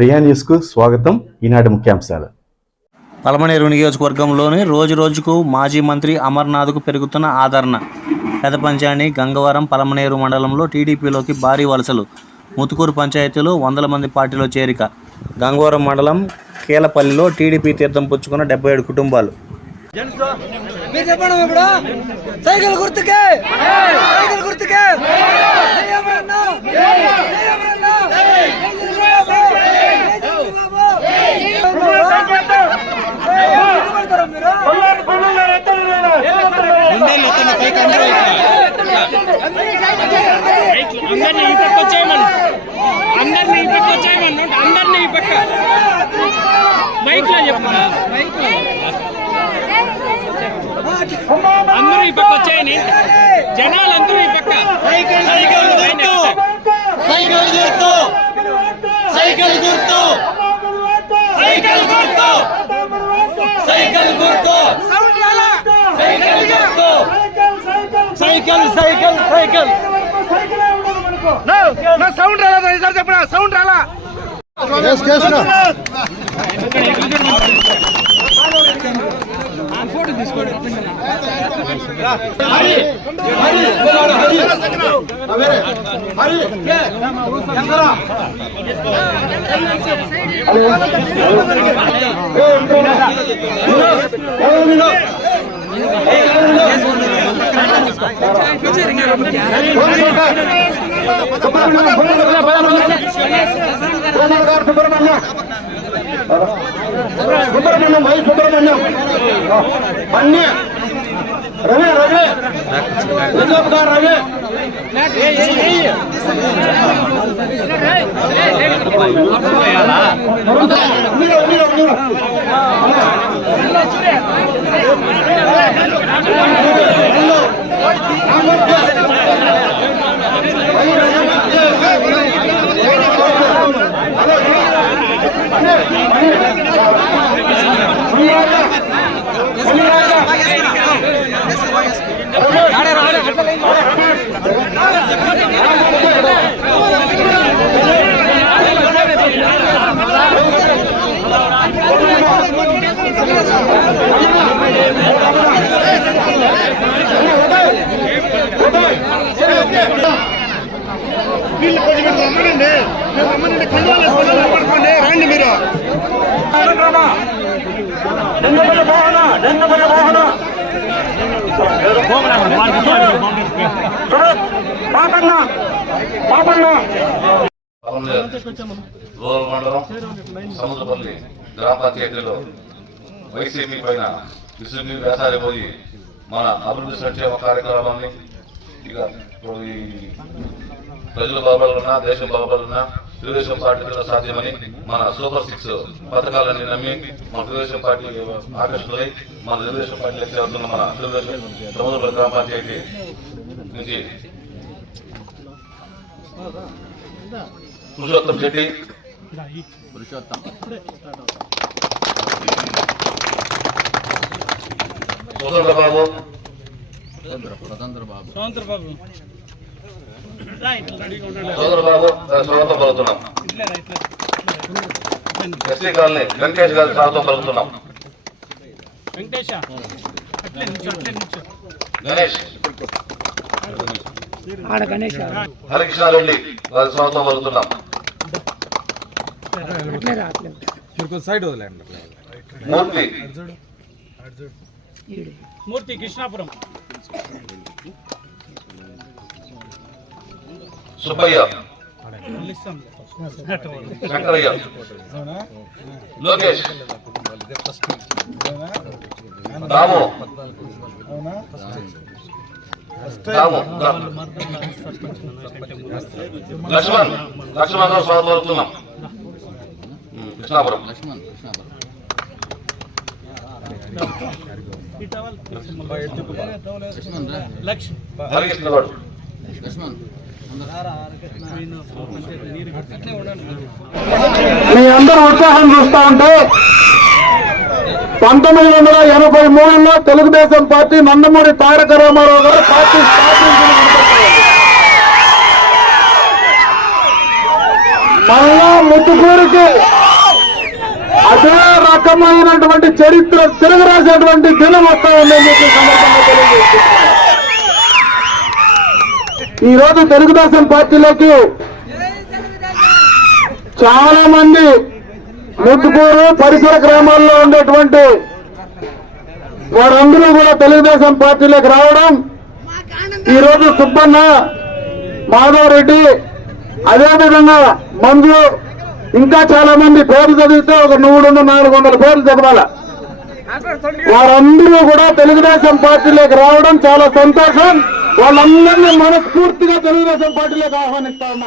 ప్రియా న్యూస్కు స్వాగతం. ఈనాటి ముఖ్యాంశాలు. పలమనేరు నియోజకవర్గంలోని రోజు రోజుకు మాజీ మంత్రి అమర్నాథ్కు పెరుగుతున్న ఆదరణ. పెదపంచాని గంగవరం పలమనేరు మండలంలో టీడీపీలోకి భారీ వలసలు. ముతుకూరు పంచాయతీలో వందల మంది పార్టీలో చేరిక. గంగవరం మండలం కీలపల్లిలో టీడీపీ తీర్థం పుచ్చుకున్న డెబ్బై ఏడు కుటుంబాలు. మీరు చెప్పండి ఇప్పుడు. సైకిల్ గుర్తుకే. సైకిల్ గుర్తుకే. చంద్రబాబు! జై అందరినీ ఈ పక్క వచ్చేయమను అందరినీ ఈ పక్క వచ్చేయమను అందరినీ ఈ పక్క బైక్లో చెప్పు బైక్ అందరూ ఈ పక్క వచ్చాయని జనాలు అందరూ ఈ పక్క సైకిల్ గుర్తు సైకిల్ గుర్తు సైకిల్ గుర్తు సైకిల్ గుర్తు సైకిల్ గుర్తు సౌండ్ రాలా? Cycle cycle cycle. Cycle sound రాలా ఈసారి చెప్పరా సౌండ్ రాలా? తీసుకోండి. సుబ్రహ్మణ్యం వై సుబ్రహ్మణ్యం. అన్ని. రవి రవి. గారు రవి. మీరు, మీరు, మీరు. వీళ్ళు కొంచెం మీరు రమ్మనండి మీరు రమ్మనండి కండువాలు వేసుకొని నిలబడుకోండి రండి మీరు నిన్నపల్లి మోహన నిన్నపల్లి మోహన పాపన్న. పాపన్న మండలం సముద్రపల్లి గ్రామ పంచాయతీలో వైసీపీ పైన విసుగు వేసారిపోయి మన అభివృద్ధి సంక్షేమ కార్యక్రమాన్ని ఇక ఇప్పుడు ఈ ప్రజలు బాగుపడాలన్నా దేశం బాబాలున్నా తెలుగుదేశం పార్టీలో సాధ్యమని మన సూపర్ సిక్స్ పథకాలన్నీ నమ్మి మన తెలుగుదేశం పార్టీ ఆకర్షణలై మన తెలుగుదేశం పార్టీలోకి చేరుతున్న మన తెలుగుదేశం సముద్రపల్లి గ్రామ పంచాయతీ నుంచి పురుషోత్తం శెట్టి. పురుషోత్తం. స్వతంత్ర బాబు స్వతంత్ర బాబు సోదర బాబు స్వాగతం పలుకుతున్నాం. ఎస్సీ కాలనీ వెంకటేష్ గారి స్వాగతం పలుకుతున్నాం. గణేష్. హరికృష్ణారెడ్డి వారి స్వాగతం పలుకుతున్నాం. మూర్తి. మూర్తి కృష్ణాపురం. సుబ్బయ్య. శంకరయ్య లోకేష్. రాము రాము లక్ష్మణ్. లక్ష్మణ్ గారు స్వాగతం పలుకుతున్నాం. ఉమ్, కృష్ణాపురం. లక్ష్మి మీ అందరూ ఉత్సాహం చూస్తా ఉంటే పంతొమ్మిది వందల ఎనభై మూడులో తెలుగుదేశం పార్టీ నందమూరి తారక రామారావు గారు పార్టీ స్థాపించిన మళ్ళా ముత్తుకూరికి అదే రకమైనటువంటి చరిత్ర తిరగరాసేటువంటి దినం వస్తా ఉందని చెప్పి ఈ రోజు తెలుగుదేశం పార్టీలోకి చాలా మంది ముద్దుకూరు పరిసర గ్రామాల్లో ఉండేటువంటి వారందరూ కూడా తెలుగుదేశం పార్టీలోకి రావడం. ఈ రోజు సుబ్బన్న మాధవ్ రెడ్డి అదేవిధంగా మంజు ఇంకా చాలా మంది పేర్లు చదివితే ఒక మూడు నాలుగు వందల పేర్లు చదవాల. వారందరూ కూడా తెలుగుదేశం పార్టీలోకి రావడం చాలా సంతోషం. వాళ్ళందరినీ మనస్ఫూర్తిగా తెలుగుదేశం పార్టీలోకి ఆహ్వానిస్తా ఉన్నా.